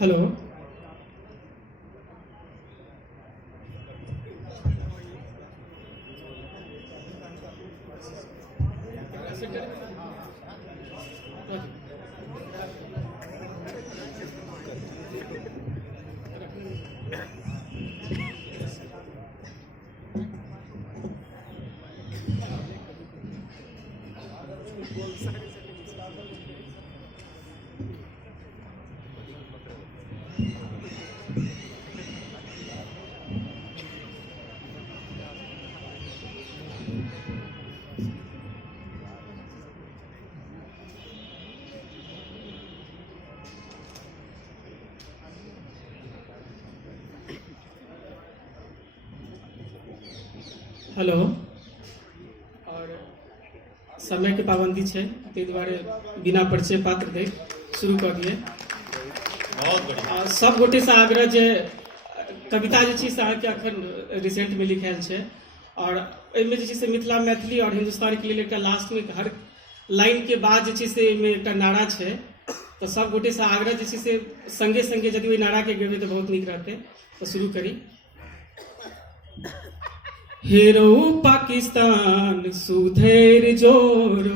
Hello. Hello. और समय के पाबंदी है ताहि दुआरे बिना परिचय पात्र दे शुरू कर दिए। बहुत बढ़िया। सब गोटे से आग्रह जे कविता जे से अहाँके अखन रिसेंट में लिखायल है और एहिमे जे से मिथिला मैथिली और हिंदुस्तानी के लिए एक लास्ट में हर लाइन के बाद जे से एक नारा है, तो सब गोटे से आग्रह जे से संगे संगे यदि ओहि नारा के गेबे तो बहुत नीक रहते। तो शुरू करी। हेरो पाकिस्तान सुधेर जोरो,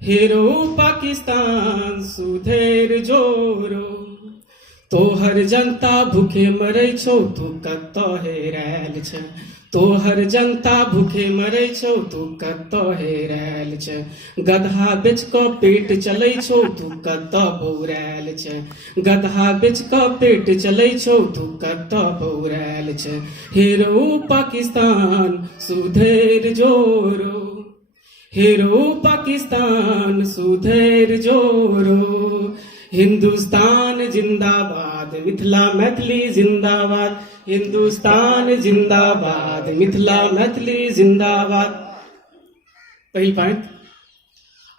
हेरो पाकिस्तान सुधेर जोरो, तोहर जनता भूखे मरै छौ तू कतऽ हेरायल छै, तोहर जनता भूखे मरै छौ तू कतऽ हेरायल छै, गधा बेच कऽ पेट चलै छौ तू कतऽ बौरायल छै, गधा बेच कऽ पेट चलै छौ तू कतऽ बौरायल छै, हेरो पाकिस्तान सुधेर जोरो, हेरो पाकिस्तान सुधेर जोरो, हिंदुस्तान जिंदाबाद मिथिला मैथिली जिंदाबाद, हिंदुस्तान जिंदाबाद मिथिला मैथिली जिंदाबाद। पहिल पाँति।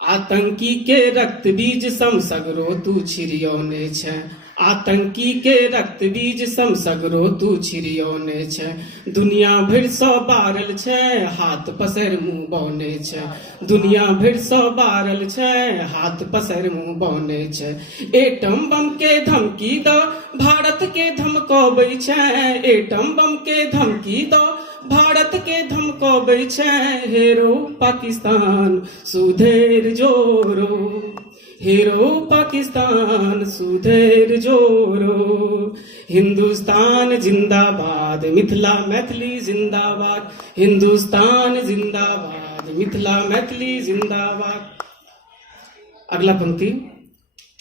आतंकी के रक्त बीज सम सगरो तू छिड़ियौने छै, आतंकी के रक्त बीज सम सगरो तू छिड़ियौने छै, दुनिया भरि सँ बारल छै हाथ पसैर मुँह बौने छै, दुनिया भरि सँ बारल छै हाथ पसैर मुँह बौने छै, एटम बम के धमकी दऽ भारत के धमकबै छै, एटम बम के धमकी दऽ भारत के धमकबै छै, हेरो पाकिस्तान सुधेर जोरो, हेरो पाकिस्तान सुधेर जोरो, हिंदुस्तान जिंदाबाद मिथिला मैथिली जिंदाबाद, हिंदुस्तान जिंदाबाद मिथिला मैथिली जिंदाबाद। अगला पंक्ति।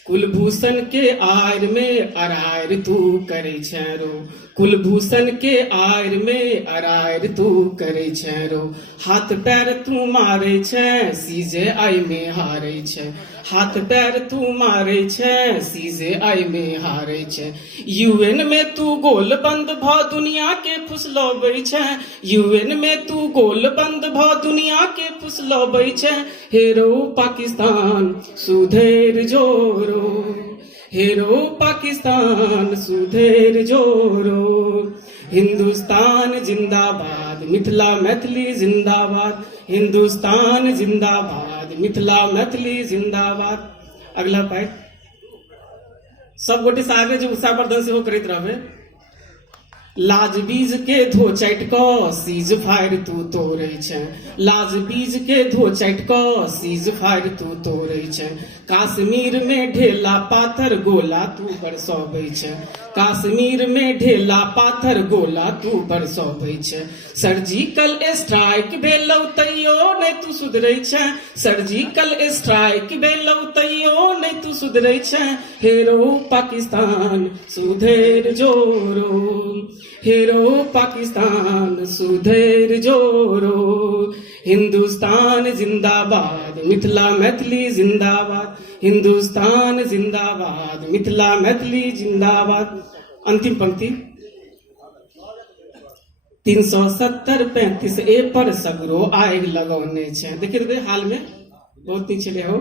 कुलभूषण के आयर में अरायर तू करे छेरो, कुलभूषण के आयर में अरायर तू करे छेरो, हाथ पैर तू मारे छै सीजेआई में हारे छै, हाथ पैर तू मारे छै सीजेआई में हारे छै, यूएन में तू गोल बंद भ दुनिया के फुसलबै छै, यूएन में तू गोल बंद भ दुनिया के फुसलबै छै, हेरो पाकिस्तान सुधेर जोरो, हेरो पाकिस्तान सुधेर जोरो, हिंदुस्तान जिंदाबाद मिथिला मैथिली जिंदाबाद, हिंदुस्तान जिंदाबाद मिथिला मैथिली जिंदाबाद। अगला पार्ट। सब गोटे से आगे जो उत्साह प्रदर्शन सेहो करैत रहबै। लाज बीज के धो चाटि कऽ सीज फायर तू तोड़ै छै, लाज बीज के धो चाटि कऽ सीज फायर तू तोड़ै छै, कश्मीर में ढेला पाथर गोला तू बरसबै छै, कश्मीर में ढेला पाथर गोला तू बरसबै छै, सर्जिकल स्ट्राइक भेलौ तैयो नहि तू सुधरै छै, सर्जिकल स्ट्राइक भेलौ तैयो नहि तू सुधरै छै, हेरो पाकिस्तान सुधेर जोरो, हेरो पाकिस्तान सुधेर जोरो, हिंदुस्तान जिंदाबाद मिथिला मैथिली जिंदाबाद, हिंदुस्तान जिंदाबाद मिथिला मैथिली जिंदाबाद। अंतिम पंक्ति। 370-35 ए पर सगरो आगि लगौने छै। देखिए हाल में बहुत नीचे ले हो।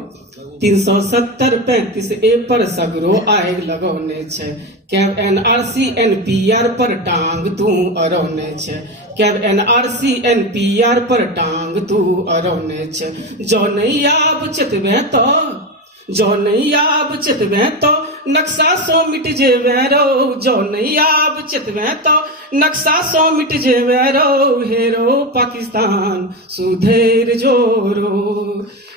370-35 ए पर सगरो आगि लगौने छै, कैब एनआरसी एनपीआर पर टांग तू अरौने छै, कैब एनआरसी एनपीआर पर टांग तू अरौने छै, जौ नहीं आब चेतबे तो, जौ नहीं आब चेतबे तो नक्शा सो मिट जेवे रो जो नहीं आब चितवे तो नक्शा सो मिट जेवे रो हेरो पाकिस्तान सुधेर जोरो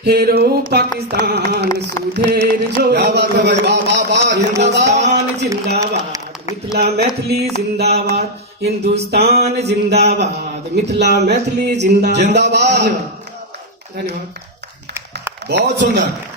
हेरो पाकिस्तान सुधेर क्या बात है भाई, जोरो वाह वाह वाह, जिंदाबाद। हिंदुस्तान जिंदाबाद मिथिला मैथिली जिंदाबाद हिंदुस्तान जिंदाबाद मिथिला मैथिली जिंदाबाद जिंदाबाद। धन्यवाद बहुत सुंदर।